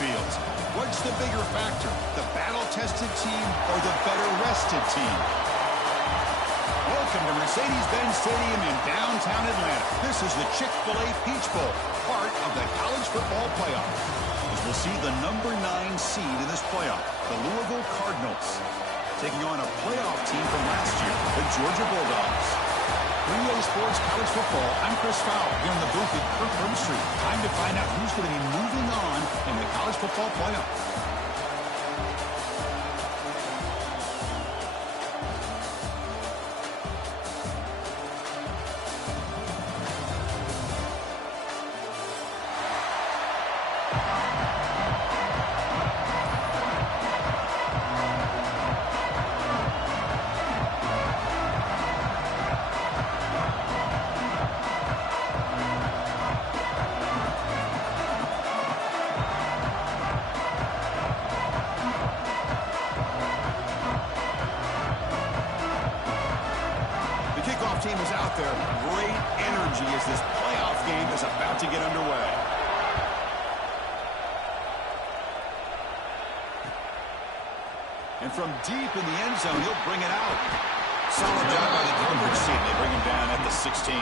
fields. What's the bigger factor, the battle-tested team or the better-rested team? Welcome to Mercedes-Benz Stadium in downtown Atlanta. This is the Chick-fil-A Peach Bowl, part of the college football playoff. As we'll see the number 9 seed in this playoff, the Louisville Cardinals, taking on a playoff team from last year, the Georgia Bulldogs. For EA Sports College Football, I'm Chris Fowler here in the booth at Kirkland Street. Time to find out who's going to be moving on in the college football playoff. Team is out there. Great energy as this playoff game is about to get underway. And from deep in the end zone, he'll bring it out. Solid job by the coverage team. They bring him down at the 16.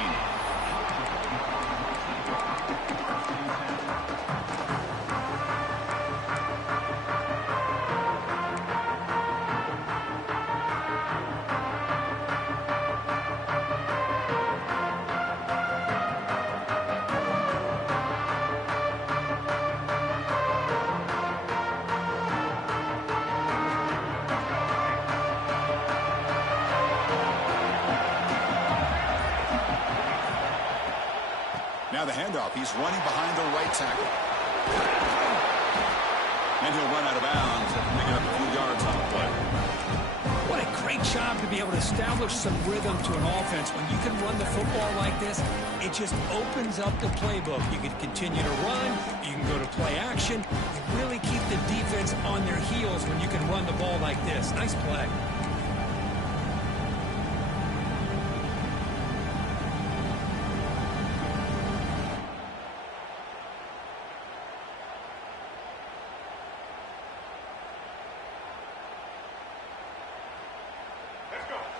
Now the handoff. He's running behind the right tackle. And he'll run out of bounds after picking up a few yards on the play. What a great job to be able to establish some rhythm to an offense. When you can run the football like this, it just opens up the playbook. You can continue to run. You can go to play action. You really keep the defense on their heels when you can run the ball like this. Nice play.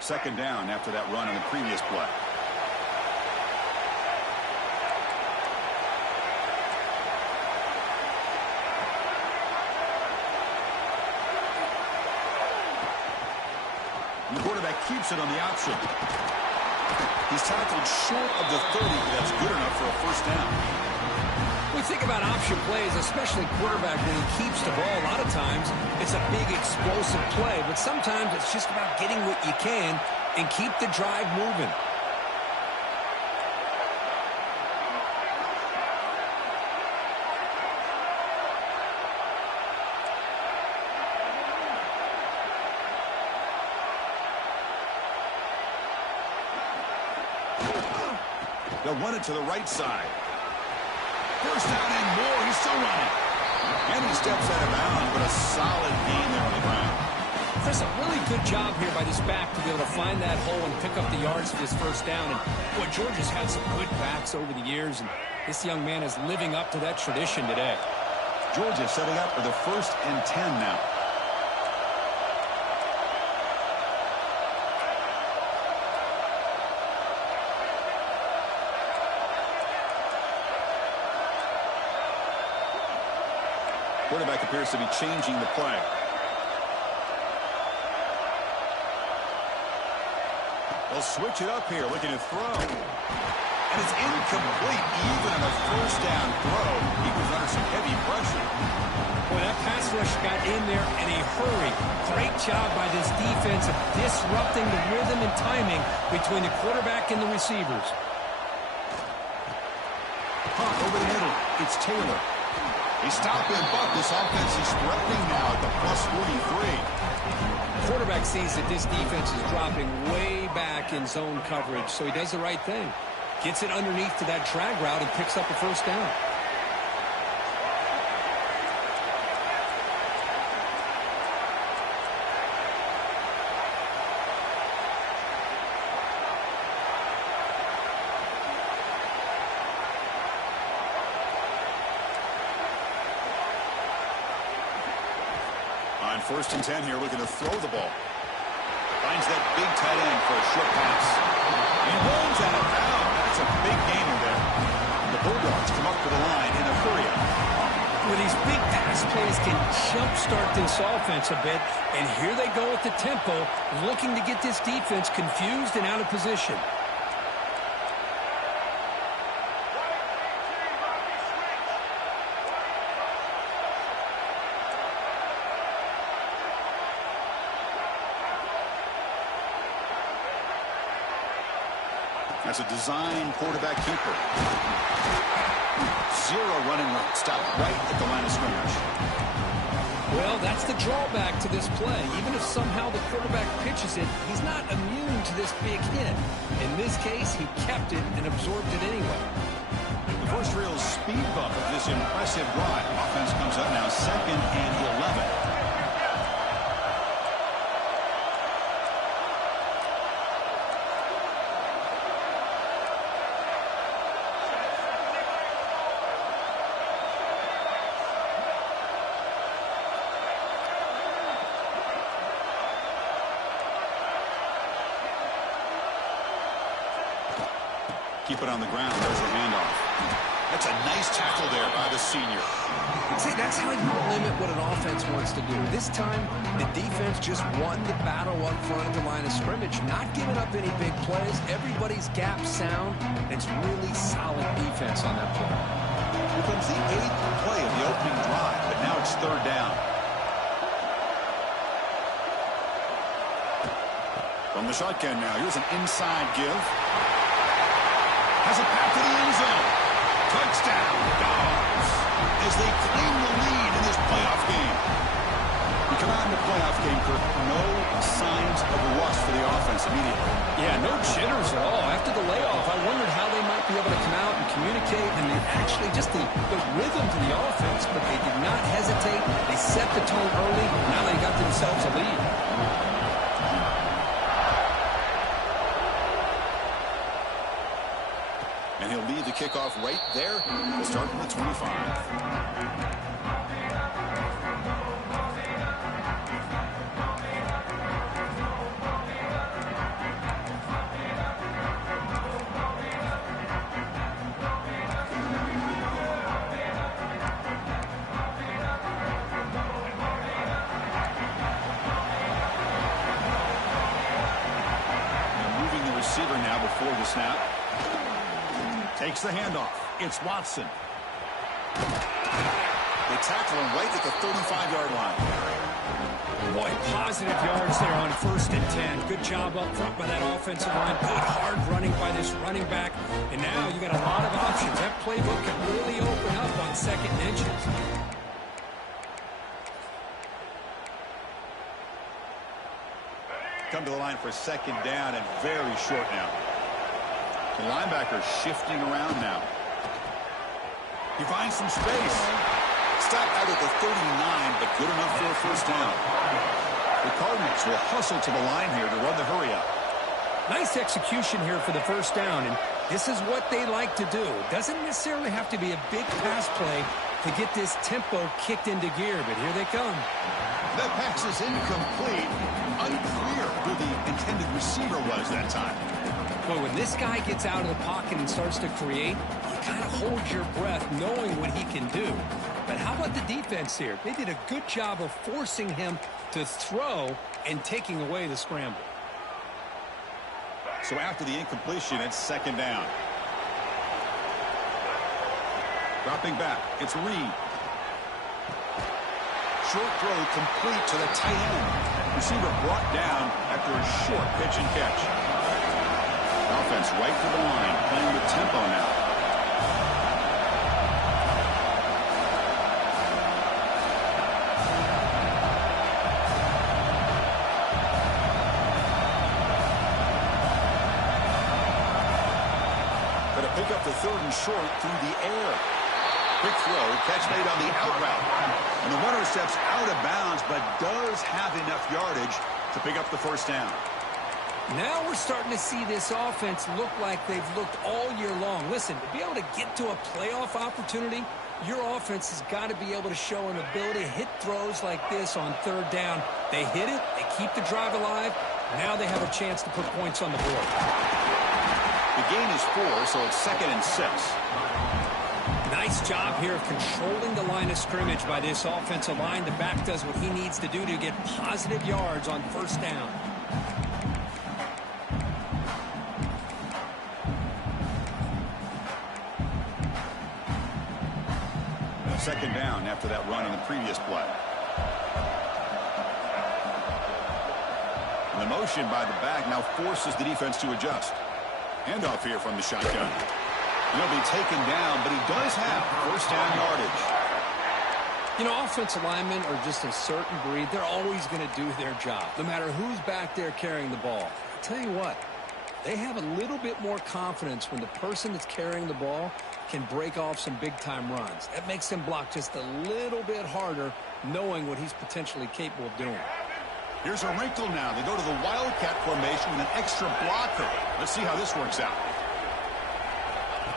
Second down after that run on the previous play. The quarterback keeps it on the option. He's tackled short of the 30, but that's good enough for a first down. We think about option plays, especially quarterback, when he keeps the ball. A lot of times, it's a big explosive play, but sometimes it's just about getting what you can and keep the drive moving. They'll run it to the right side. First down and more. He's still running. And he steps out of bounds, but a solid gain there on the ground. Chris, a really good job here by this back to be able to find that hole and pick up the yards for his first down. And boy, Georgia's had some good backs over the years, and this young man is living up to that tradition today. Georgia setting up for the 1st and 10 now. Quarterback appears to be changing the play. They'll switch it up here, looking to throw. And it's incomplete, even on a first down throw. He was under some heavy pressure. Boy, that pass rush got in there in a hurry. Great job by this defense of disrupting the rhythm and timing between the quarterback and the receivers. Hot over the middle. It's Taylor. They stop and buck. This offense is threatening now at the plus 43. Quarterback sees that this defense is dropping way back in zone coverage, so he does the right thing. Gets it underneath to that drag route and picks up a first down. first and 10 here, looking to throw the ball. Finds that big tight end for a short pass. He runs out of bounds. That's a big gainer there. The Bulldogs come up to the line in a hurry up. Well, these big pass plays can jumpstart this offense a bit, and here they go with the tempo, looking to get this defense confused and out of position. That's a design quarterback keeper. Zero running route. Stop right at the line of scrimmage. Well, that's the drawback to this play. Even if somehow the quarterback pitches it, he's not immune to this big hit. In this case, he kept it and absorbed it anyway. The first real speed bump of this impressive drive. Offense comes up now 2nd and 11. Keep it on the ground. There's the handoff. That's a nice tackle there by the senior. See, that's how you limit what an offense wants to do. This time, the defense just won the battle up front of the line of scrimmage, not giving up any big plays. Everybody's gap sound. It's really solid defense on that play. Here comes the 8th play of the opening drive, but now it's 3rd down. From the shotgun now, here's an inside give. Has a pass to the end zone. Touchdown, Dogs, as they claim the lead in this playoff game. We come out in the playoff game, Kirk. No signs of rust for the offense immediately. Yeah, no jitters at all. After the layoff, I wondered how they might be able to come out and communicate, and they actually just the rhythm to the offense, but they did not hesitate. They set the tone early. Now they got themselves a lead. And he'll lead the kickoff right there. We'll start from the 25. Moving the receiver now before the snap. Takes the handoff. It's Watson. They tackle him right at the 35-yard line. Boy, positive yards there on 1st and 10. Good job up front by that offensive line. Good hard running by this running back. And now you got a lot of options. That playbook can really open up on 2nd and inches. Come to the line for 2nd down and very short now. The linebacker shifting around now. He finds some space. Stop out at the 39, but good enough for a 1st down. The Cardinals will hustle to the line here to run the hurry up. Nice execution here for the 1st down, and this is what they like to do. It doesn't necessarily have to be a big pass play to get this tempo kicked into gear, but here they come. The pass is incomplete. Unclear who the intended receiver was that time. But when this guy gets out of the pocket and starts to create, you kind of hold your breath knowing what he can do. But how about the defense here? They did a good job of forcing him to throw and taking away the scramble. So after the incompletion, it's 2nd down. Dropping back, it's Reed. Short throw complete to the tight end. Receiver brought down after a short pitch and catch. Offense right to the line, playing with tempo now. Going to pick up the 3rd and short through the air. Quick throw, catch made on the out route. And the runner steps out of bounds, but does have enough yardage to pick up the 1st down. Now we're starting to see this offense look like they've looked all year long. Listen, to be able to get to a playoff opportunity, Your offense has got to be able to show an ability to hit throws like this on third down. They hit it, they keep the drive alive. Now they have a chance to put points on the board. The gain is 4, so it's 2nd and 6. Nice job here of controlling the line of scrimmage by this offensive line. The back does what he needs to do to get positive yards on first down. Second down after that run in the previous play. And the motion by the back now forces the defense to adjust. Handoff here from the shotgun. He'll be taken down, but he does have first down yardage. You know, offensive linemen are just a certain breed. They're always going to do their job, no matter who's back there carrying the ball. I'll tell you what, they have a little bit more confidence when the person that's carrying the ball can break off some big-time runs. That makes them block just a little bit harder, knowing what he's potentially capable of doing. Here's a wrinkle now. They go to the Wildcat formation with an extra blocker. Let's see how this works out.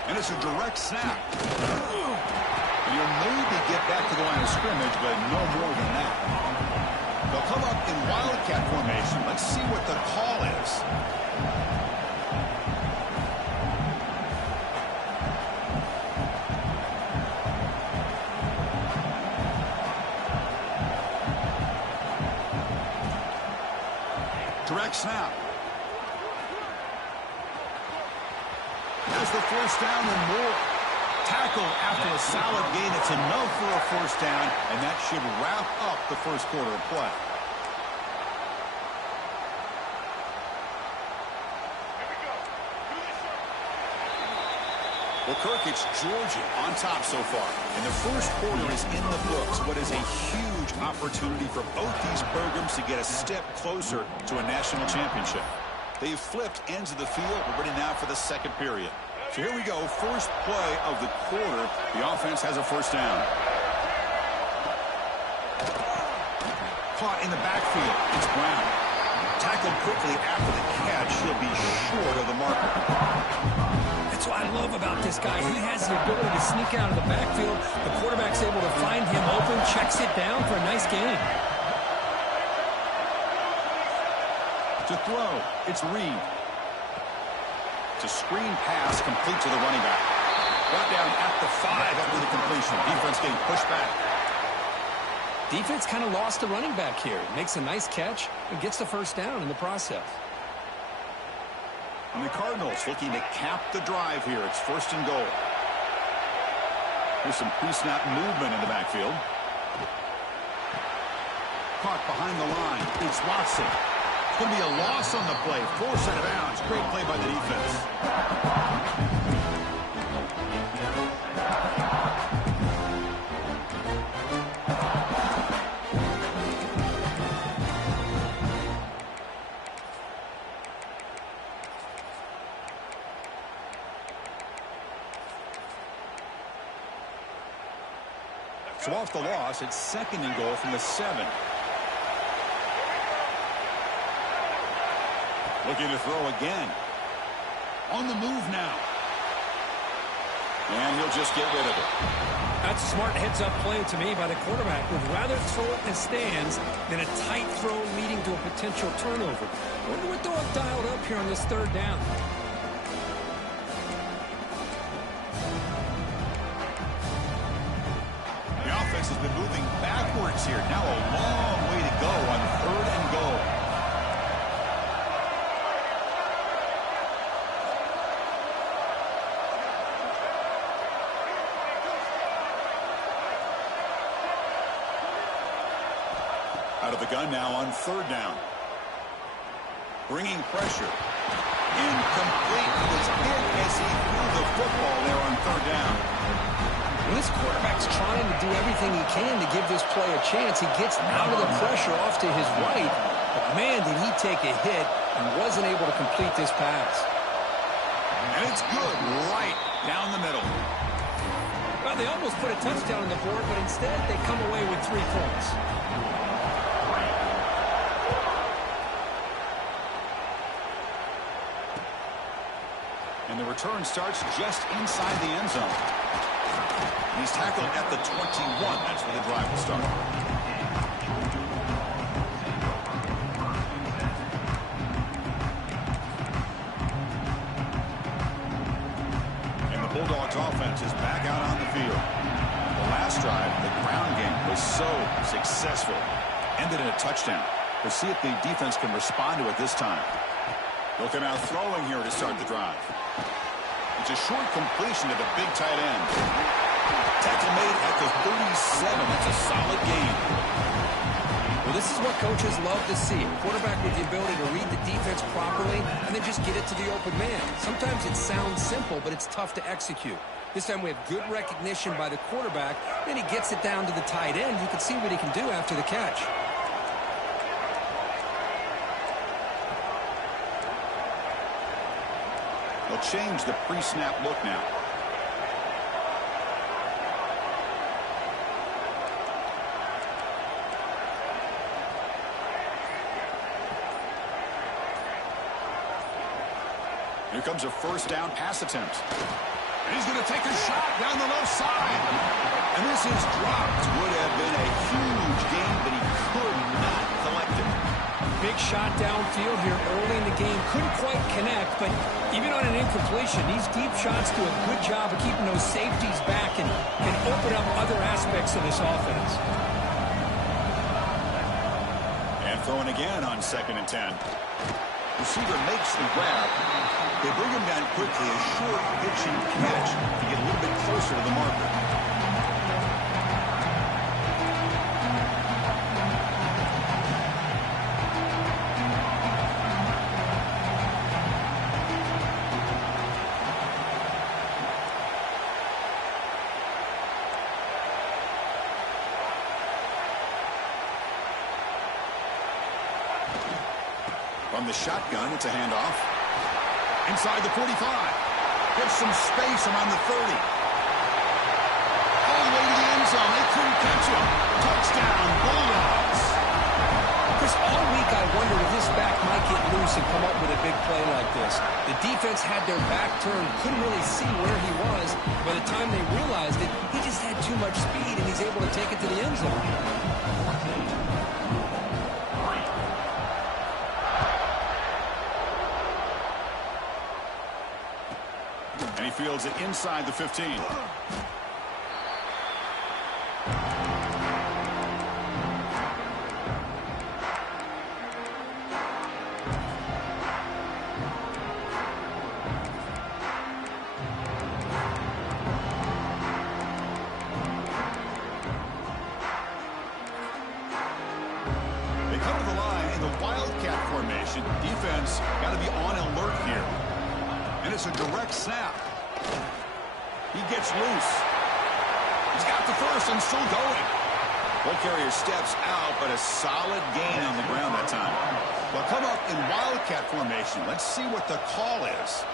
And it's a direct snap. And you'll maybe get back to the line of scrimmage, but no more than that. They'll come up in Wildcat formation. Let's see what the call is. Direct snap. There's the first down and more. Tackle after a solid gain. It's enough for a first down, and that should wrap up the first quarter of play. Well, Kirk, it's Georgia on top so far. And the first quarter is in the books. What is a huge opportunity for both these programs to get a step closer to a national championship. They've flipped ends of the field. We're ready now for the second period. So here we go. First play of the quarter. The offense has a first down. Caught in the backfield. It's Brown. Tackled quickly after the catch. He'll be short of the marker. That's what I love about this guy. He has the ability to sneak out of the backfield. The quarterback's able to find him open, checks it down for a nice gain. To throw, it's Reed. It's a screen pass complete to the running back. Brought down at the 5 after the completion. Defense getting pushed back. Defense kind of lost the running back here. Makes a nice catch and gets the first down in the process. And the Cardinals looking to cap the drive here. It's first and goal. Here's some pre-snap movement in the backfield. Caught behind the line. It's Watson. It's going to be a loss on the play. Forced out of bounds. Great play by the defense. So off the loss, it's second and goal from the 7. Looking to throw again. On the move now. And he'll just get rid of it. That's a smart heads-up play to me by the quarterback. Would rather throw it in the stands than a tight throw leading to a potential turnover. Wonder what they'll have dialed up here on this third down. Has been moving backwards here. Now a long way to go on third and goal. Out of the gun now on third down. Bringing pressure. Incomplete. He was hit as he threw the football there on third down. When this quarterback's trying to do everything he can to give this play a chance, he gets out of the pressure off to his right. But man, did he take a hit and wasn't able to complete this pass. And it's good right down the middle. Well, they almost put a touchdown on the board, but instead they come away with 3 points. And the return starts just inside the end zone. He's tackled at the 21. That's where the drive will start. And the Bulldogs offense is back out on the field. The last drive, the ground game, was so successful. Ended in a touchdown. We'll see if the defense can respond to it this time. They'll come out throwing here to start the drive. It's a short completion to the big tight end. Tackle made at the 37. That's a solid gain. Well, this is what coaches love to see. A quarterback with the ability to read the defense properly and then just get it to the open man. Sometimes it sounds simple, but it's tough to execute. This time we have good recognition by the quarterback. Then he gets it down to the tight end. You can see what he can do after the catch. They'll change the pre-snap look now. Here comes a first down pass attempt. And he's going to take a shot down the left side. And this is dropped. Would have been a huge gain, but he could not collect it. Big shot downfield here early in the game. Couldn't quite connect, but even on an incompletion, these deep shots do a good job of keeping those safeties back and can open up other aspects of this offense. And throwing again on 2nd and 10. Receiver makes the grab. They bring him down quickly, a short pitching catch to get a little bit closer to the marker. From the shotgun, it's a handoff. Inside the 45. Gets some space around the 30. All the way to the end zone. They couldn't catch him. Touchdown, Bulldogs. Chris, all week I wondered if this back might get loose and come up with a big play like this. The defense had their back turned, couldn't really see where he was. By the time they realized it, he just had too much speed, and he's able to take it to the end zone. And he fields it inside the 15. They come to the line in the Wildcat formation. Defense got to be on alert here. And it's a direct snap. He gets loose. He's got the first and still going. Ball carrier steps out, but a solid gain on the ground that time. They'll come up in Wildcat formation. Let's see what the call is.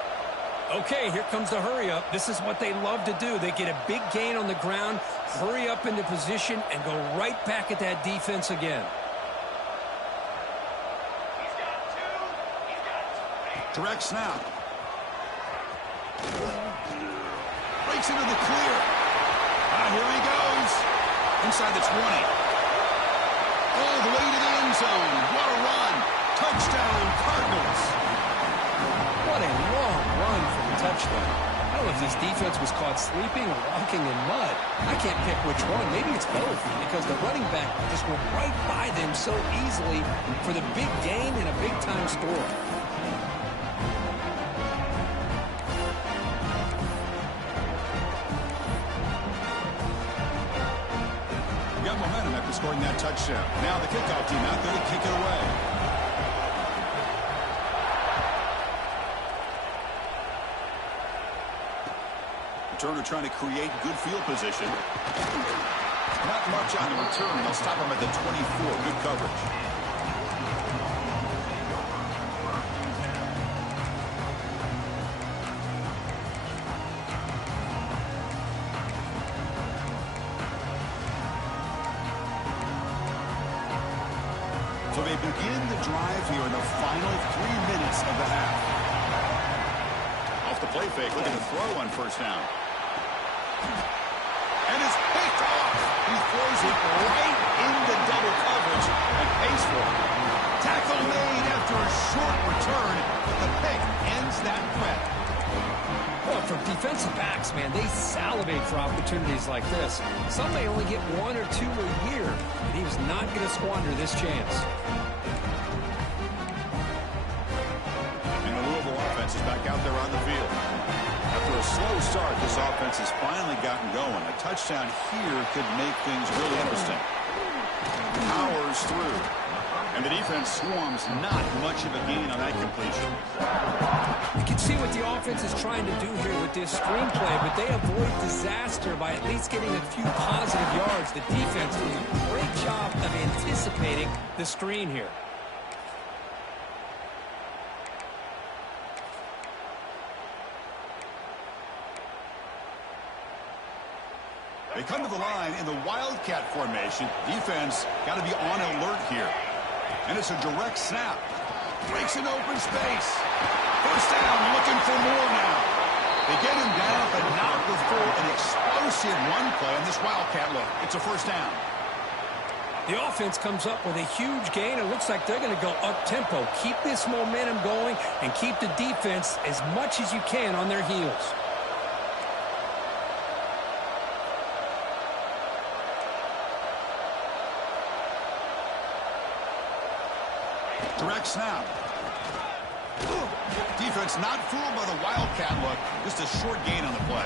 Okay, here comes the hurry up. This is what they love to do. They get a big gain on the ground, hurry up into position, and go right back at that defense again. Direct snap. Breaks into the clear. Here he goes. Inside the 20. All the way to the end zone. What a run. Touchdown, Cardinals. What a long run for the touchdown. I don't know if this defense was caught sleeping or walking in mud. I can't pick which one. Maybe it's both, because the running back just went right by them so easily for the big gain and a big-time score. Momentum after scoring that touchdown. Now the kickoff team out there to kick it away. Returner trying to create good field position. Not much on the return. They'll stop him at the 24. Good coverage. So they begin the drive here in the final 3 minutes of the half. Off the play fake, looking to throw on first down. And throws it right into double coverage and pays for it. Tackle made after a short return, but the pick ends that threat. Well, for defensive backs, man, they salivate for opportunities like this. Some may only get 1 or 2 a year, and he was not going to squander this chance. And the Louisville offense is back out there on the field. After a slow start, this offense has finally gotten going. A touchdown here could make things really interesting. Powers through. And the defense swarms, not much of a gain on that completion. You can see what the offense is trying to do here with this screenplay, but they avoid disaster by at least getting a few positive yards. The defense doing a great job of anticipating the screen here. They come to the line in the Wildcat formation. Defense got to be on alert here. And it's a direct snap. Breaks an open space. First down, looking for more now. They get him down, but not before an explosive run play on this Wildcat look. It's a first down. The offense comes up with a huge gain. It looks like they're going to go up-tempo. Keep this momentum going and keep the defense as much as you can on their heels. Direct snap. Defense not fooled by the Wildcat look. Just a short gain on the play.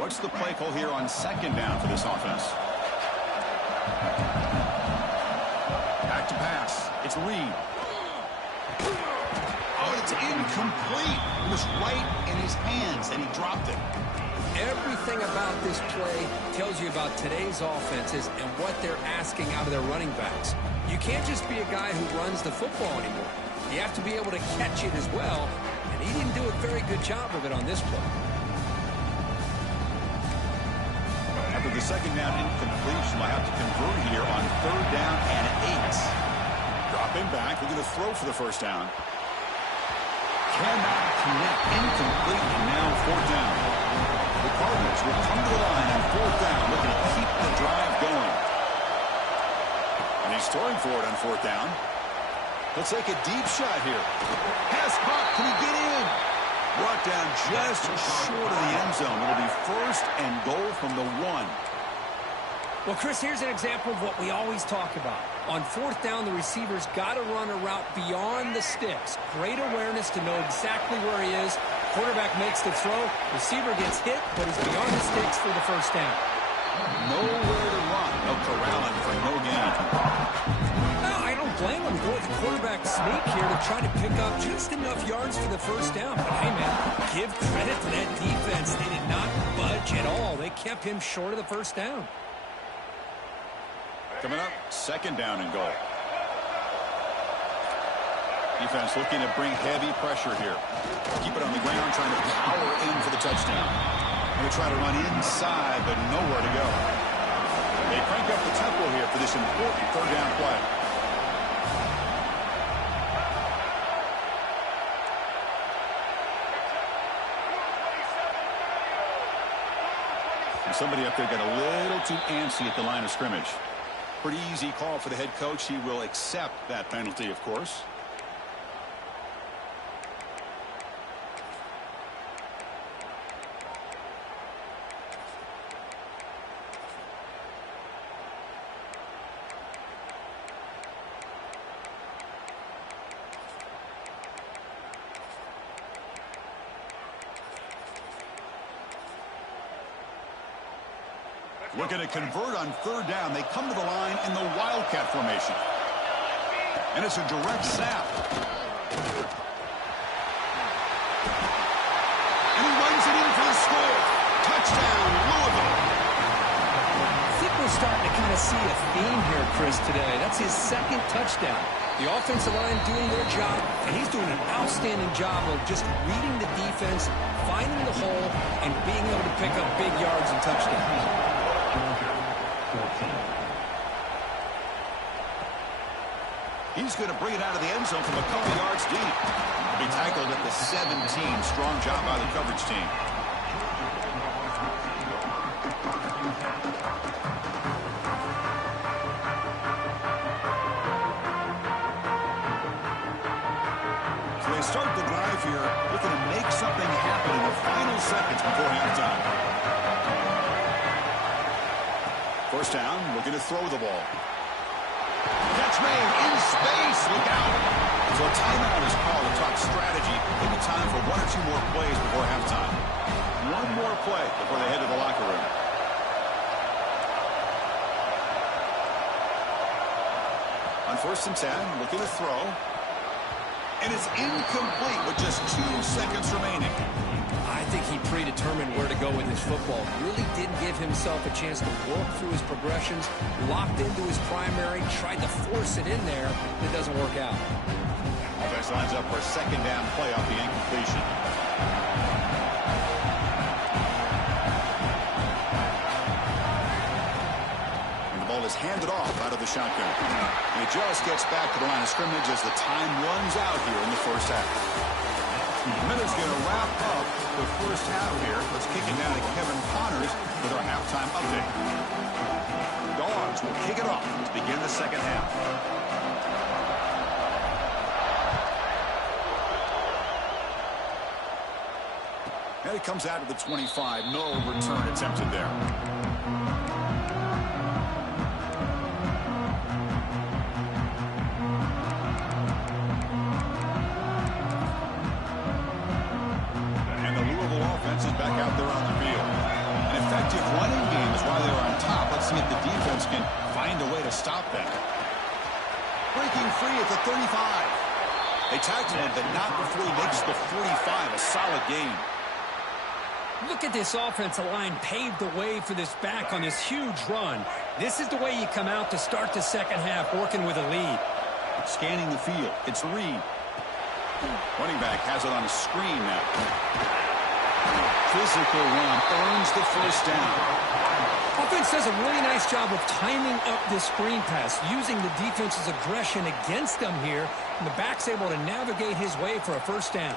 What's the play call here on second down for this offense? Back to pass. It's Reed. Oh, it's incomplete. It was right in his hands, and he dropped it. Everything about this play tells you about today's offenses and what they're asking out of their running backs. You can't just be a guy who runs the football anymore. You have to be able to catch it as well, and he didn't do a very good job of it on this play. After the second down incompletion, we'll have to convert here on third down and 8. Drop him back. We're going to throw for the first down. Cannot connect. Incomplete, and now fourth down. The Cardinals will come to the line on fourth down, looking to keep the drive going. And he's throwing for it on fourth down. He'll take a deep shot here. Pass caught. Can he get in? Brought down just short of the end zone. It'll be first and goal from the 1. Well, Chris, here's an example of what we always talk about. On fourth down, the receiver's got to run a route beyond the sticks. Great awareness to know exactly where he is. Quarterback makes the throw. Receiver gets hit, but he's beyond the sticks for the first down. Nowhere to run. No corralling for no gain. No, I don't blame him. Go with the quarterback sneak here to try to pick up just enough yards for the first down. But, hey, man, give credit to that defense. They did not budge at all. They kept him short of the first down. Coming up, second down and goal. Defense looking to bring heavy pressure here. Keep it on the ground, trying to power in for the touchdown. Going to try to run inside, but nowhere to go. They crank up the tempo here for this important third down play. And somebody up there got a little too antsy at the line of scrimmage. Pretty easy call for the head coach. He will accept that penalty, of course. Looking to convert on third down. They come to the line in the Wildcat formation. And it's a direct snap. And he runs it in for the score. Touchdown, Louisville. I think we're starting to kind of see a theme here, Chris, today. That's his second touchdown. The offensive line doing their job, and he's doing an outstanding job of just reading the defense, finding the hole, and being able to pick up big yards and touchdowns. He's going to bring it out of the end zone from a couple yards deep. He tackled at the 17. Strong job by the coverage team. So they start the drive here, looking to make something happen in the final seconds before halftime. First down, looking to throw the ball. Catch made in space. Look out. So a timeout is called to talk strategy. Maybe time for one or two more plays before halftime. One more play before they head to the locker room. On 1st and 10, looking to throw. And it's incomplete with just 2 seconds remaining. I think he predetermined where to go with his football. Really didn't give himself a chance to work through his progressions, locked into his primary, tried to force it in there. It doesn't work out. Offense lines up for a 2nd down play off the incompletion. And the ball is handed off out of the shotgun. And it just gets back to the line of scrimmage as the time runs out here in the first half. Miller's going to wrap up the first half here. Let's kick it down to Kevin Connors with our halftime update. Dogs will kick it off to begin the second half. And it comes out of the 25. No return attempted there. Back out there on the field. An effective running game is why they're on top. Let's see if the defense can find a way to stop them. Breaking free at the 35. They tackle him, but not before he makes the 45. A solid game. Look at this offensive line paved the way for this back on this huge run. This is the way you come out to start the second half, working with a lead. Scanning the field. It's Reed. Running back has it on a screen now. Physical run earns the first down. Offense does a really nice job of timing up this screen pass, using the defense's aggression against them here, and the back's able to navigate his way for a first down.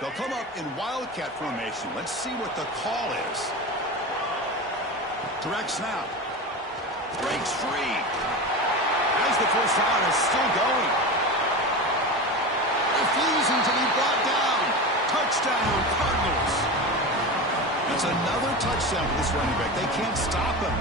They'll come up in wildcat formation. Let's see what the call is. Direct snap. Breaks free. As the first down is still going. Refusing to be brought down. Touchdown, Cardinals. That's another touchdown for this running back. They can't stop him.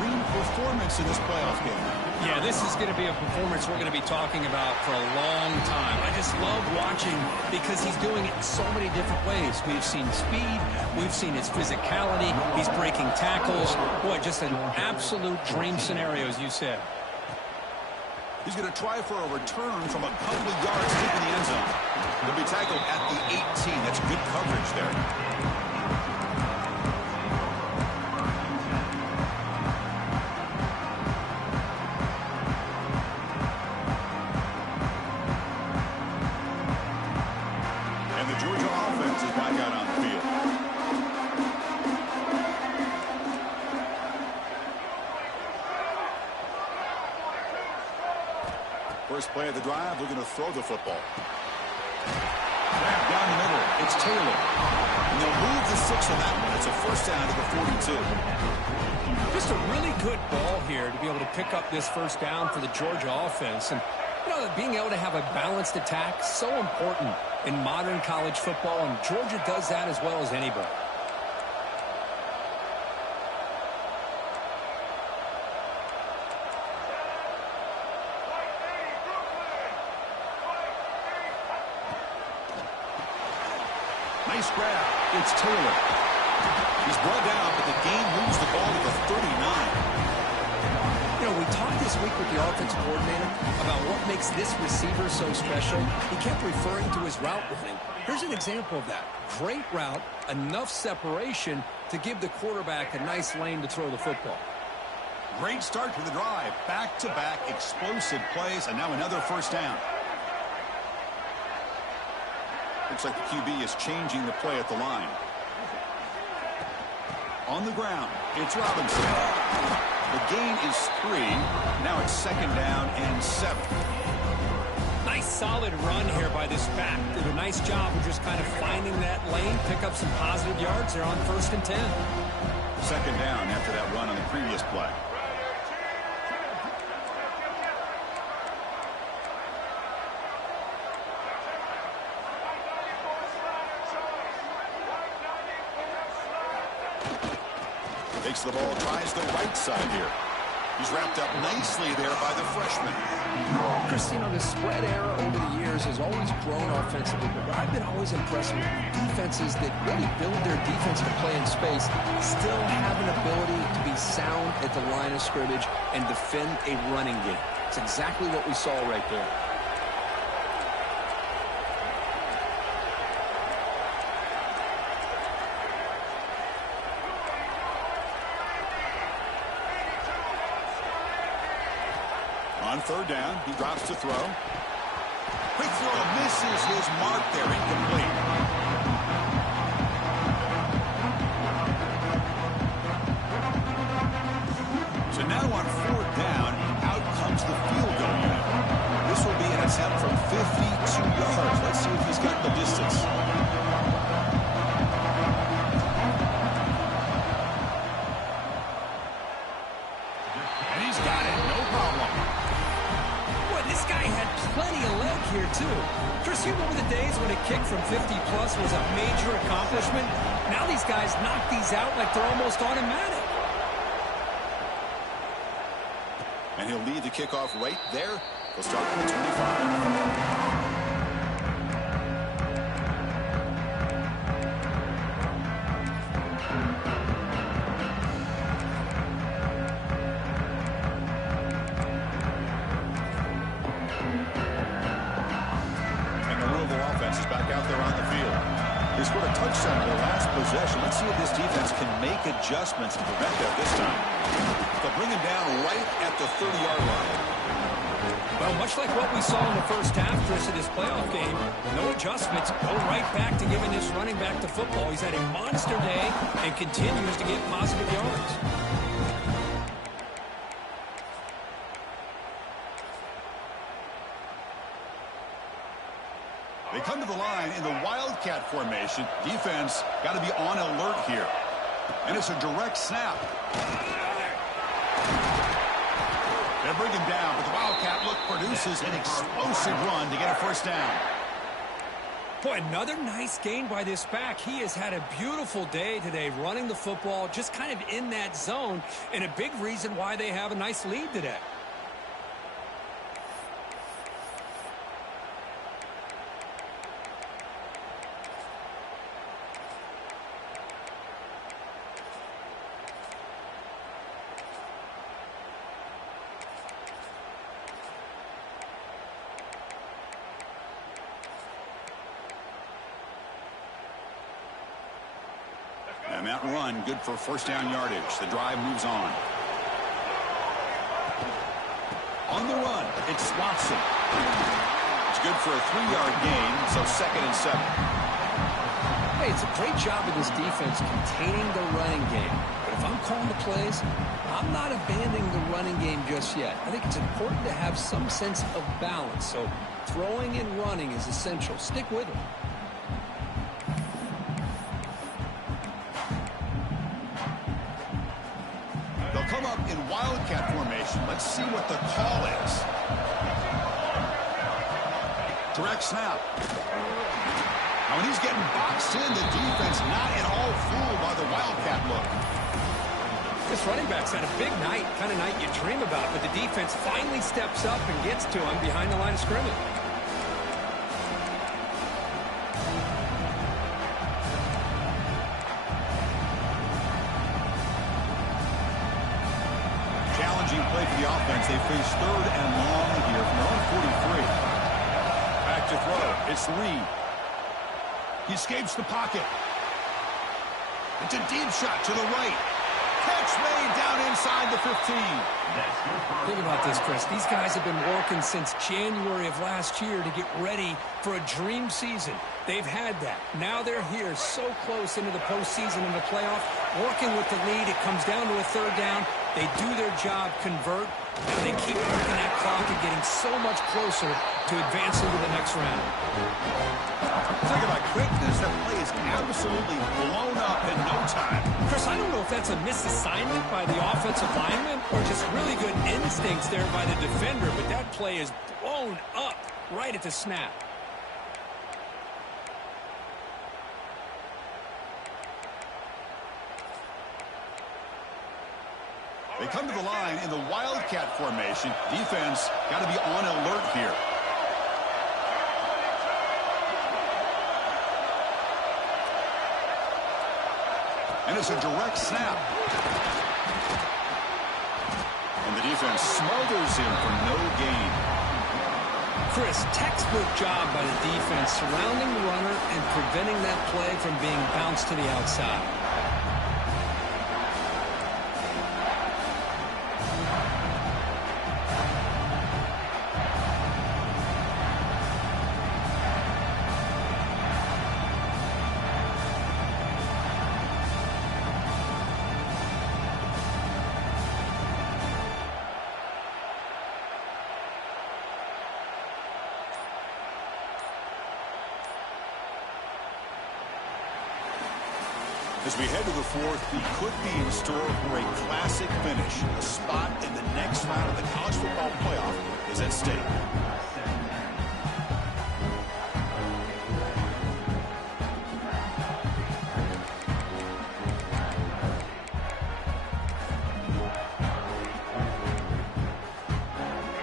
Dream performance in this playoff game. Yeah, this is going to be a performance we're going to be talking about for a long time. I just love watching because he's doing it in so many different ways. We've seen speed. We've seen his physicality. He's breaking tackles. Boy, just an absolute dream scenario, as you said. He's going to try for a return from a couple of yards deep in the end zone. He'll be tackled at the 18. That's good coverage there. And the Georgia offense is back out on the field. First play of the drive, looking to throw the football. Grab down the middle. It's Taylor. And they'll move the 6 on that one. It's a first down to the 42. Just a really good ball here to be able to pick up this first down for the Georgia offense. And, you know, being able to have a balanced attack, so important in modern college football, and Georgia does that as well as anybody. Nice grab. It's Taylor. He's brought down, but the game moves the ball to the 39. You know, we talked this week with the offensive coordinator about what makes this receiver so special. He kept referring to his route running. Here's an example of that. Great route, enough separation to give the quarterback a nice lane to throw the football. Great start to the drive. Back-to-back explosive plays, and now another first down. Looks like the QB is changing the play at the line. On the ground, it's Robinson. The gain is 3. Now it's 2nd down and 7. Nice solid run here by this back. Did a nice job of just kind of finding that lane, pick up some positive yards. They're on 1st and 10. 2nd down after that run on the previous play. Takes the ball, tries the right side here. He's wrapped up nicely there by the freshman. Chris, the spread era over the years has always grown offensively, but I've been always impressed with defenses that really build their defense to play in space, still have an ability to be sound at the line of scrimmage and defend a running game. It's exactly what we saw right there. On 3rd down, he drops to throw. Quick throw, misses his mark there, incomplete. So now on 4th down, out comes the field goal unit. This will be an attempt from 52 yards. Let's see if he's got the distance. And he's got it, no problem. This guy had plenty of leg here, too. Chris, you remember the days when a kick from 50-plus was a major accomplishment? Now these guys knock these out like they're almost automatic. And he'll lead the kickoff right there. He'll start at the 25. They scored a touchdown in their last possession. Let's see if this defense can make adjustments to prevent that this time. They'll bring him down right at the 30-yard line. Well, much like what we saw in the first half, Chris, of this playoff game, no adjustments. Go right back to giving this running back the football. He's had a monster day and continues to get positive yards. They come to the line in the Wildcat formation. Defense got to be on alert here. And it's a direct snap. They bring him down, but the Wildcat look produces an explosive run to get a first down. Boy, another nice gain by this back. He has had a beautiful day today running the football, just kind of in that zone, and a big reason why they have a nice lead today. And that run, good for first down yardage. The drive moves on. On the run, it's Watson. It's good for a 3-yard gain, so 2nd and 7. Hey, it's a great job of this defense containing the running game. But if I'm calling the plays, I'm not abandoning the running game just yet. I think it's important to have some sense of balance. So throwing and running is essential. Stick with it. Come up in Wildcat formation. Let's see what the call is. Direct snap. Now when he's getting boxed in, the defense not at all fooled by the Wildcat look. This running back's had a big night, kind of night you dream about, but the defense finally steps up and gets to him behind the line of scrimmage. Play for the offense. They face 3rd and long here from their own 43. Back to throw. It's Reed. He escapes the pocket. It's a deep shot to the right. Catch made down inside the 15. Think about this, Chris. These guys have been working since January of last year to get ready for a dream season. They've had that. Now they're here so close into the postseason and the playoff, working with the lead. It comes down to a third down. They do their job, convert, and they keep working that clock and getting so much closer to advancing to the next round. Talk about quickness. That play is absolutely blown up in no time. Chris, I don't know if that's a misassignment by the offensive lineman or just really good instincts there by the defender, but that play is blown up right at the snap. They come to the line in the Wildcat formation. Defense got to be on alert here. And it's a direct snap. And the defense smothers him for no gain. Chris, textbook job by the defense surrounding the runner and preventing that play from being bounced to the outside. As we head to the fourth, we could be in store for a classic finish. A spot in the next round of the college football playoff is at stake.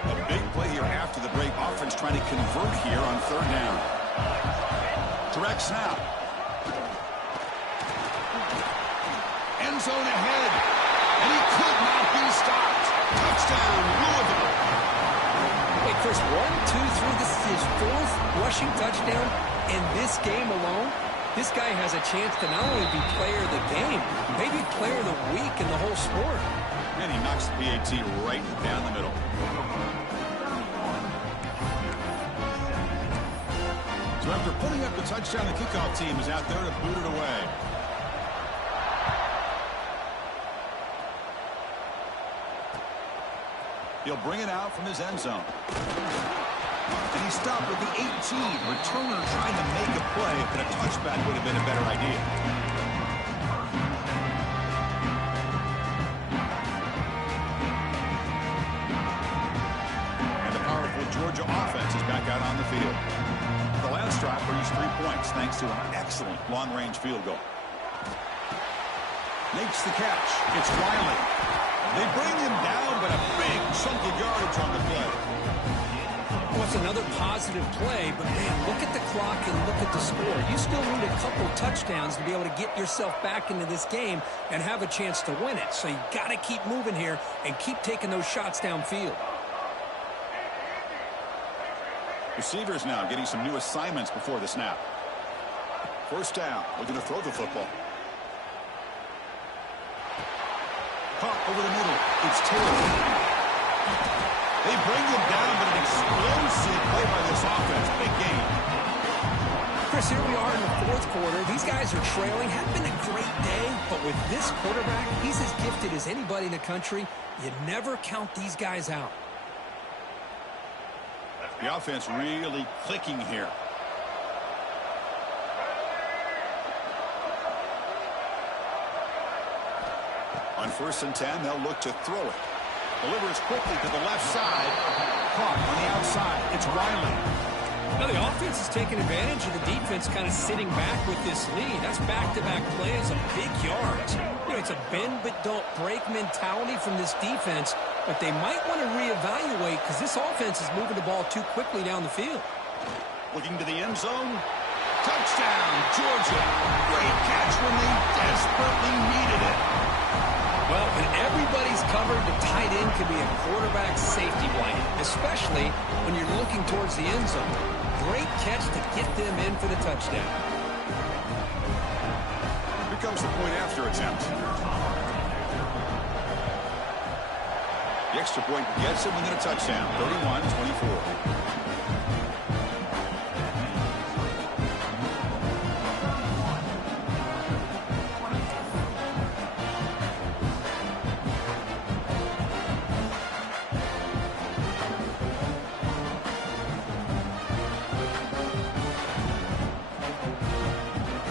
A big play here after the break. Offense trying to convert here on third down. Direct snap. End zone ahead, and he could not be stopped. Touchdown, Louisville. Hey, Chris, 1, 2, 3. This is his fourth rushing touchdown in this game alone. This guy has a chance to not only be player of the game, maybe player of the week in the whole sport. And he knocks the PAT right down the middle. So after putting up the touchdown, the kickoff team is out there to boot it away. He'll bring it out from his end zone. And he stopped with the 18. Returner trying to make a play, but a touchback would have been a better idea. And the powerful Georgia offense is back out on the field. The last drive produced 3 points thanks to an excellent long-range field goal. Makes the catch. It's Riley. They bring him down, but a big chunk of yardage on the play. Well, it's another positive play, but, man, look at the clock and look at the score. You still need a couple touchdowns to be able to get yourself back into this game and have a chance to win it. So you got to keep moving here and keep taking those shots downfield. Receivers now getting some new assignments before the snap. First down, looking to throw the football. Caught over the middle. It's Taylor. They bring him down, but an explosive play by this offense. Big game. Chris, here we are in the fourth quarter. These guys are trailing. Hadn't been a great day, but with this quarterback, he's as gifted as anybody in the country. You never count these guys out. The offense really clicking here. On 1st and 10, they'll look to throw it. Delivers quickly to the left side. Caught on the outside. It's Riley. Now the offense is taking advantage of the defense kind of sitting back with this lead. That's back-to-back plays of big yards. You know, it's a bend but don't break mentality from this defense, but they might want to reevaluate because this offense is moving the ball too quickly down the field. Looking to the end zone. Touchdown, Georgia. Great catch when they desperately needed it. Well, when everybody's covered, the tight end can be a quarterback's safety blanket, especially when you're looking towards the end zone. Great catch to get them in for the touchdown. Here comes the point after attempt. The extra point gets him within a touchdown, 31-24.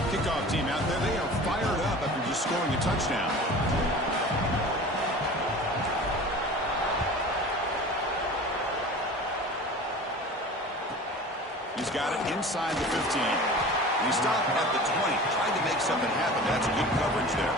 Kickoff team out there, they are fired up after just scoring a touchdown. He's got it inside the 15. He stopped at the 20, trying to make something happen. That's good coverage there.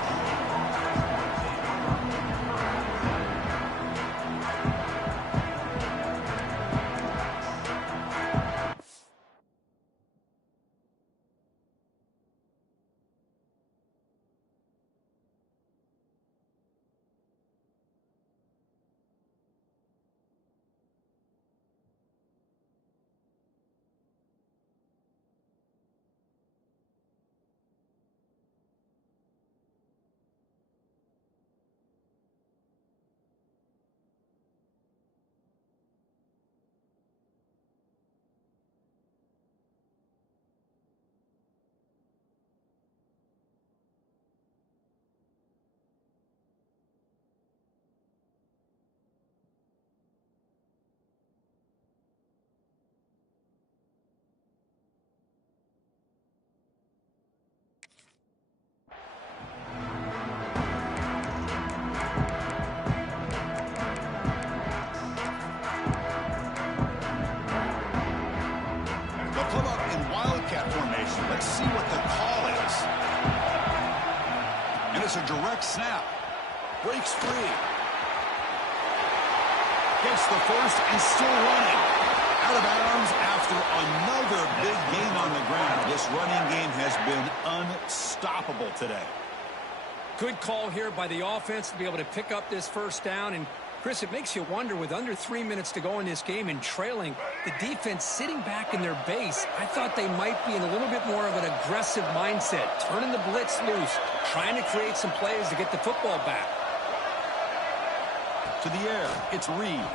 Let's see what the call is. And it's a direct snap. Breaks free. Gets the first and still running. Out of bounds after another big gain on the ground. This running game has been unstoppable today. Good call here by the offense to be able to pick up this first down. And Chris, it makes you wonder, with under 3 minutes to go in this game and trailing, the defense sitting back in their base, I thought they might be in a little bit more of an aggressive mindset, turning the blitz loose, trying to create some plays to get the football back. To the air, it's Reed.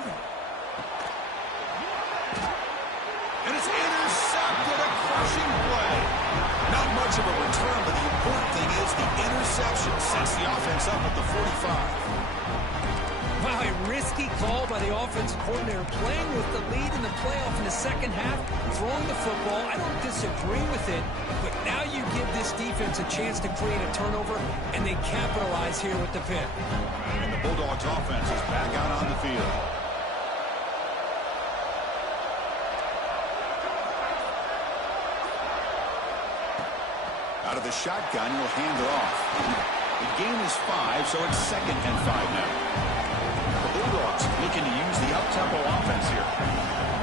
And it's intercepted, a crushing play. Not much of a return, but the important thing is the interception sets the offense up at the 45. Wow, a risky call by the offensive coordinator, playing with the lead in the playoff in the second half, throwing the football. I don't disagree with it, but now you give this defense a chance to create a turnover, and they capitalize here with the pick. And the Bulldogs offense is back out on the field. Out of the shotgun, he'll hand it off. The gain is 5, so it's 2nd and 5 now. Bulldogs looking to use the up-tempo offense here.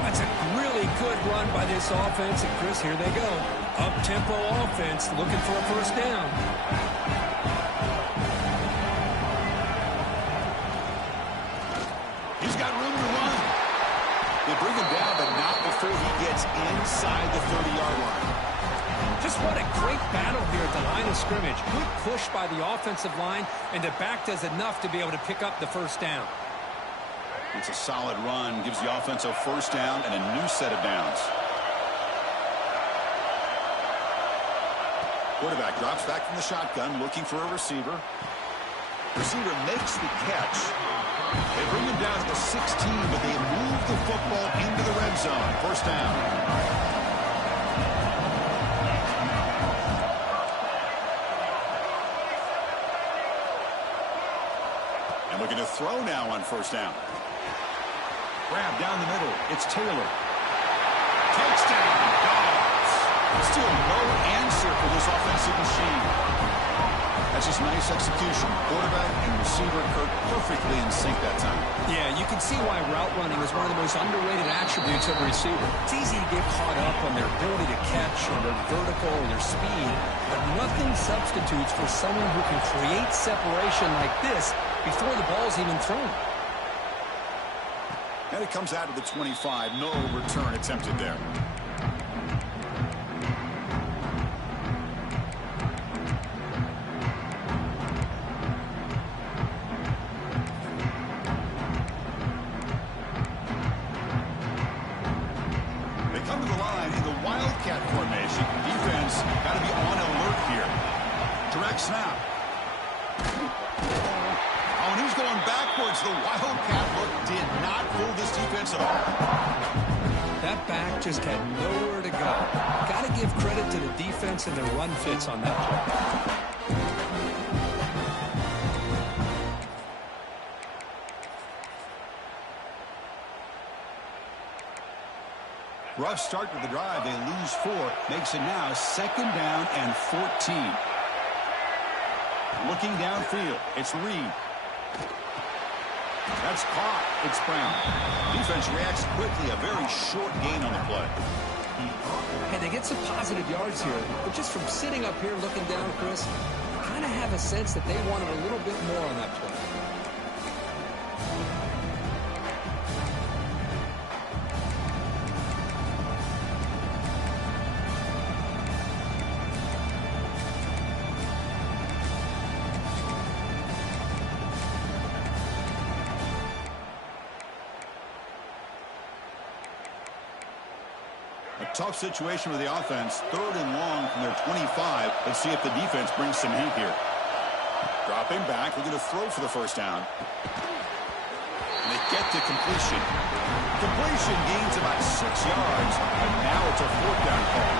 That's a really good run by this offense. And, Chris, here they go. Up-tempo offense looking for a first down. He's got room to run. They bring him down, but not before he gets inside the 30-yard line. Just what a great battle here at the line of scrimmage. Good push by the offensive line, and the back does enough to be able to pick up the first down. It's a solid run, gives the offense a first down and a new set of downs. Quarterback drops back from the shotgun, looking for a receiver. Receiver makes the catch. They bring him down to the 16, but they move the football into the red zone. First down. And looking to throw now on first down. Grab down the middle. It's Taylor. Touchdown, Dogs. Still no answer for this offensive machine. That's just nice execution. Quarterback and receiver Kirk perfectly in sync that time. Yeah, you can see why route running is one of the most underrated attributes of a receiver. It's easy to get caught up on their ability to catch or their vertical or their speed, but nothing substitutes for someone who can create separation like this before the ball's even thrown. And it comes out of the 25. No return attempted there. backwards. The Wildcat look did not fool this defense at all. That back just had nowhere to go. Got to give credit to the defense and their run fits on that play. Rough start to the drive. They lose 4. Makes it now 2nd down and 14. Looking downfield. It's Reed. That's caught. It's Brown. Defense reacts quickly. A very short gain on the play. Hey, they get some positive yards here, but just from sitting up here looking down, Chris, I kind of have a sense that they wanted a little bit more on that play. A tough situation with the offense. 3rd and long from their 25. Let's see if the defense brings some heat here. Dropping back. We're going to throw for the 1st down. And they get to completion. Completion gains about 6 yards. And now it's a 4th down call.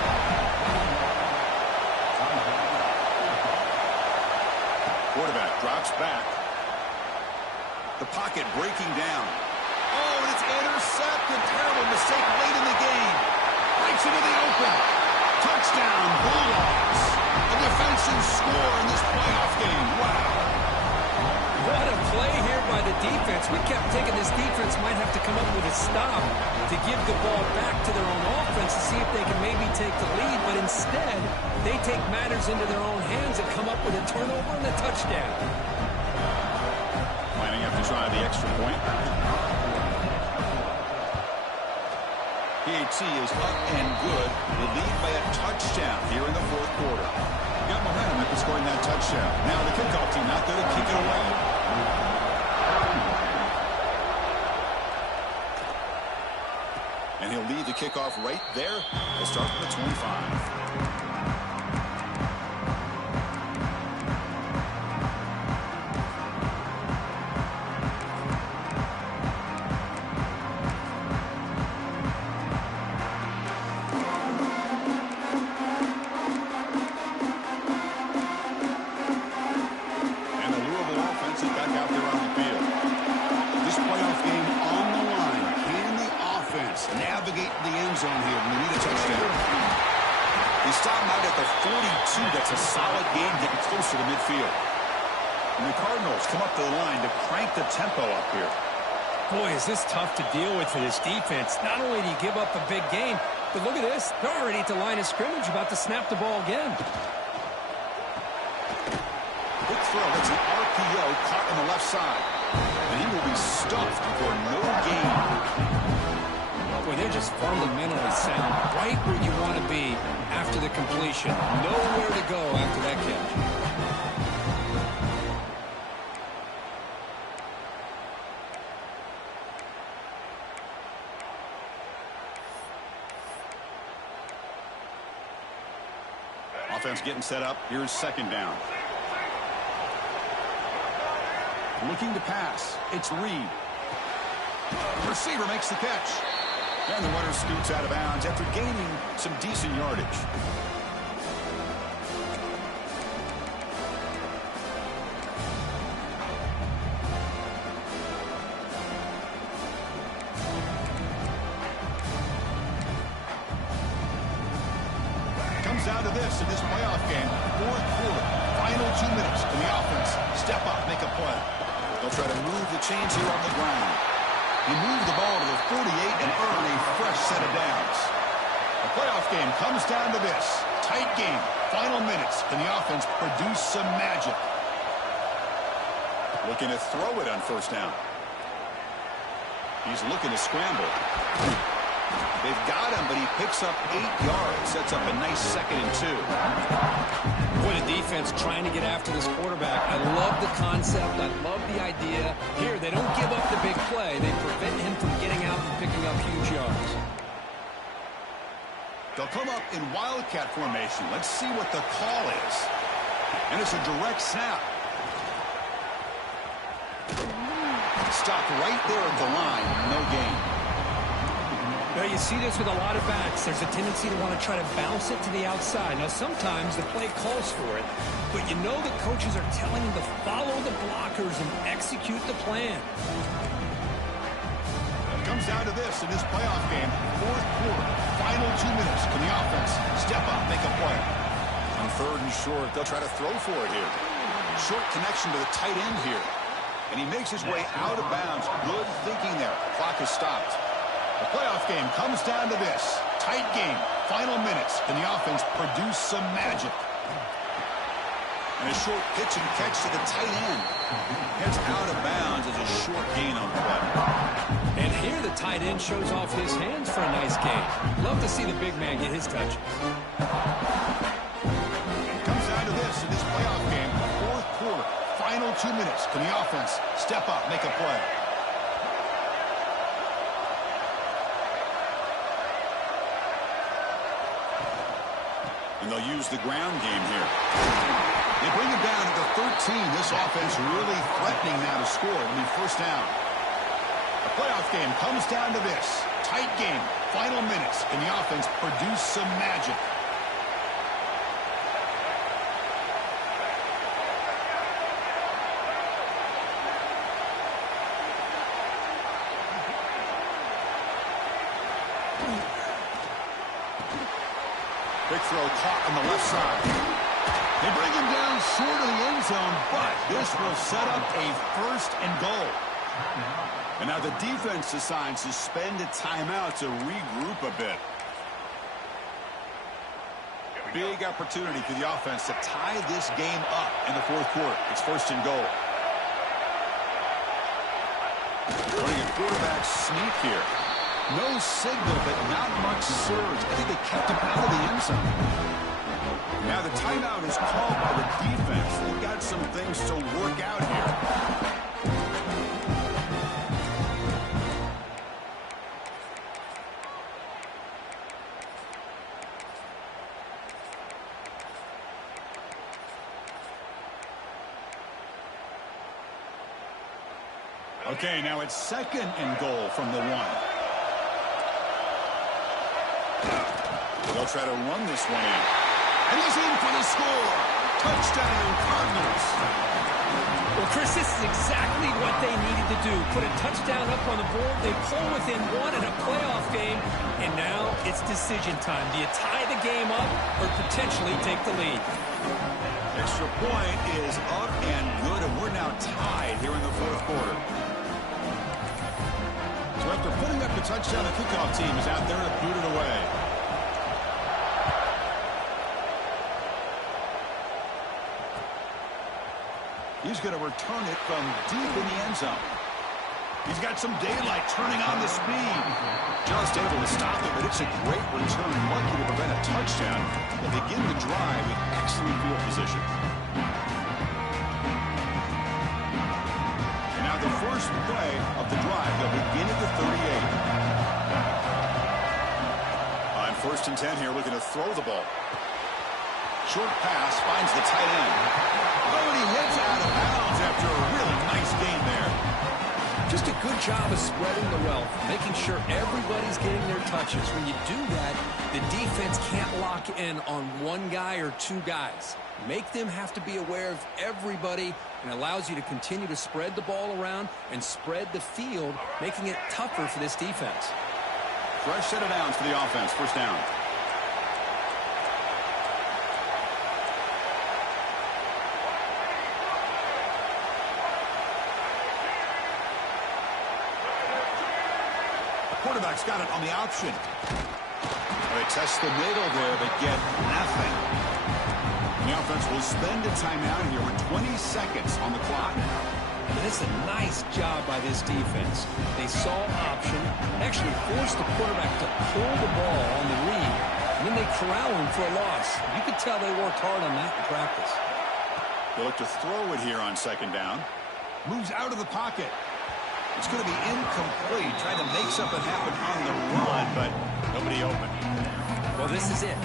Quarterback drops back. The pocket breaking down. Oh, and it's intercepted. Terrible mistake late in the game. Breaks into the open. Touchdown, Bulldogs. A defensive score in this playoff game. Wow. What a play here by the defense. We kept thinking this defense might have to come up with a stop to give the ball back to their own offense to see if they can maybe take the lead. But instead, they take matters into their own hands and come up with a turnover and a touchdown. Lining up to try the extra point. PAT is up and good. The lead by a touchdown here in the 4th quarter. Got momentum after scoring that touchdown. Now the kickoff team out there to kick it away. And he'll lead the kickoff right there. He'll start from the 25. Navigate the end zone here when we need a touchdown. He's stopping out at the 42. That's a solid gain, getting closer to midfield. And the Cardinals come up to the line to crank the tempo up here. Boy, is this tough to deal with for this defense. Not only do you give up a big gain, but look at this. They're already at the line of scrimmage, about to snap the ball again. Quick throw. It's an RPO caught on the left side. And he will be stuffed for no gain. Boy, they're just fundamentally sound, right where you want to be after the completion. Nowhere to go after that catch. Offense getting set up. Here's 2nd down. Looking to pass. It's Reed. Receiver makes the catch. And the runner scoots out of bounds after gaining some decent yardage. Comes down to this in this playoff game. 4th quarter. Final 2 minutes. And the offense step up, make a play. They'll try to move the chains here on the ground. He moved the ball to the 48 and earned a fresh set of downs. The playoff game comes down to this. Tight game. Final minutes. And the offense produced some magic. Looking to throw it on 1st down. He's looking to scramble. They've got him, but he picks up 8 yards. Sets up a nice 2nd and 2. Boy, the defense trying to get after this quarterback. I love the concept. I love the idea. Here, they don't give up the big play. They prevent him from getting out and picking up huge yards. They'll come up in Wildcat formation. Let's see what the call is. And it's a direct snap. Stopped right there at the line. No gain. Now, you see this with a lot of backs. There's a tendency to want to try to bounce it to the outside. Now, sometimes the play calls for it, but you know the coaches are telling them to follow the blockers and execute the plan. It comes down to this in this playoff game. Fourth quarter, final 2 minutes. Can the offense step up, make a play? On third and short, they'll try to throw for it here. Short connection to the tight end here. And he makes his way out of bounds. Good thinking there. Clock is stopped. The playoff game comes down to this. Tight game. Final minutes. Can the offense produce some magic? And a short pitch and catch to the tight end. Heads out of bounds as a short gain on the play. And here the tight end shows off his hands for a nice gain. Love to see the big man get his touch. It comes down to this in this playoff game. Fourth quarter. Final 2 minutes. Can the offense step up, make a play? And they'll use the ground game here. They bring him down at the 13. This offense really threatening now to score. It'll be first down. The playoff game comes down to this. Tight game. Final minutes. Can the offense produce some magic? Big throw caught on the left side. They bring him down short of the end zone, but this will set up a first and goal. And now the defense decides to spend a timeout to regroup a bit. Big opportunity for the offense to tie this game up in the fourth quarter. It's first and goal. Running a quarterback sneak here. No signal, but not much surge. I think they kept him out of the end zone. Now the timeout is called by the defense. They've got some things to work out here. Okay, now it's second and goal from the 1. They'll try to run this one in. And he's in for the score. Touchdown, Cardinals. Well, Chris, this is exactly what they needed to do. Put a touchdown up on the board. They pull within 1 in a playoff game. And now it's decision time. Do you tie the game up or potentially take the lead? Extra point is up and good, and we're now tied here in the fourth quarter. So after putting up the touchdown, the kickoff team is out there to boot it away. He's going to return it from deep in the end zone. He's got some daylight turning on the speed. Just able to stop it, but it's a great return. Lucky to prevent a touchdown. They begin the drive with excellent field position. And now the first play of the drive. They'll begin at the 38. On first and 10 here, looking to throw the ball. Short pass finds the tight end. Oh, and he hits out of bounds after a really nice gain there. Just a good job of spreading the wealth, making sure everybody's getting their touches. When you do that, the defense can't lock in on one guy or two guys. Make them have to be aware of everybody, and allows you to continue to spread the ball around and spread the field, making it tougher for this defense. Fresh set of downs for the offense. First down. Quarterback's got it on the option. They test the middle there, but get nothing. The offense will spend a timeout here with 20 seconds on the clock. And it's a nice job by this defense. They saw option, actually forced the quarterback to pull the ball on the read, and then they corral him for a loss. You could tell they worked hard on that in practice. They'll look to throw it here on second down. Moves out of the pocket. It's going to be incomplete. Trying to make something happen on the run, but nobody open. Well, this is it.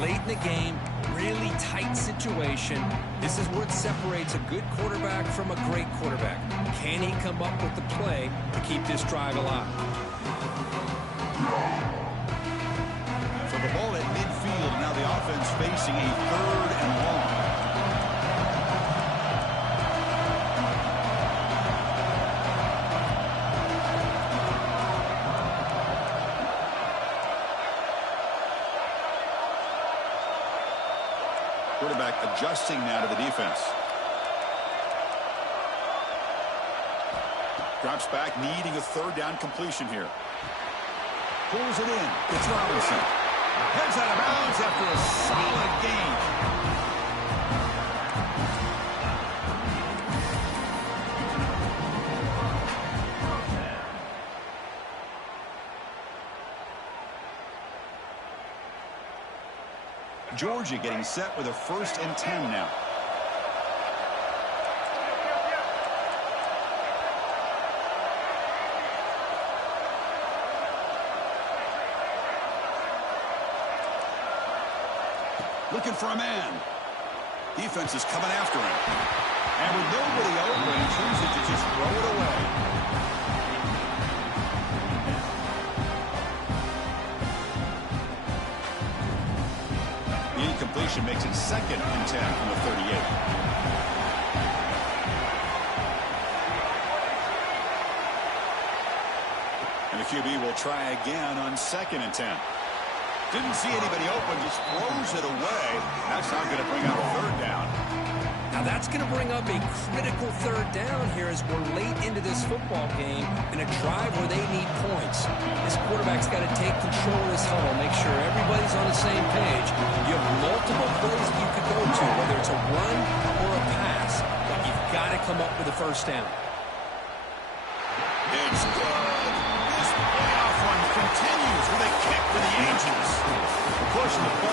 Late in the game, you really tight situation. This is what separates a good quarterback from a great quarterback. Can he come up with the play to keep this drive alive? So the ball at midfield. Now the offense facing a 3rd and long. Quarterback adjusting now to the defense. Drops back, needing a 3rd down completion here. Pulls it in. It's Robinson. Heads out of bounds after a solid gain. Georgia getting set with a 1st and 10 now. Looking for a man. Defense is coming after him. And with nobody open, chooses to just throw it away. The incompletion makes it 2nd and 10 from the 38. And the QB will try again on 2nd and 10. Didn't see anybody open, just throws it away. That's not going to bring up a 3rd down. Now that's going to bring up a critical 3rd down here as we're late into this football game in a drive where they need points. This quarterback's got to take control of this huddle, make sure everybody's on the same page. You have multiple plays that you could go to, whether it's a run or a pass, but you've got to come up with a 1st down. It's good. This playoff run continues with a kick for the ages. Pushing the playoff.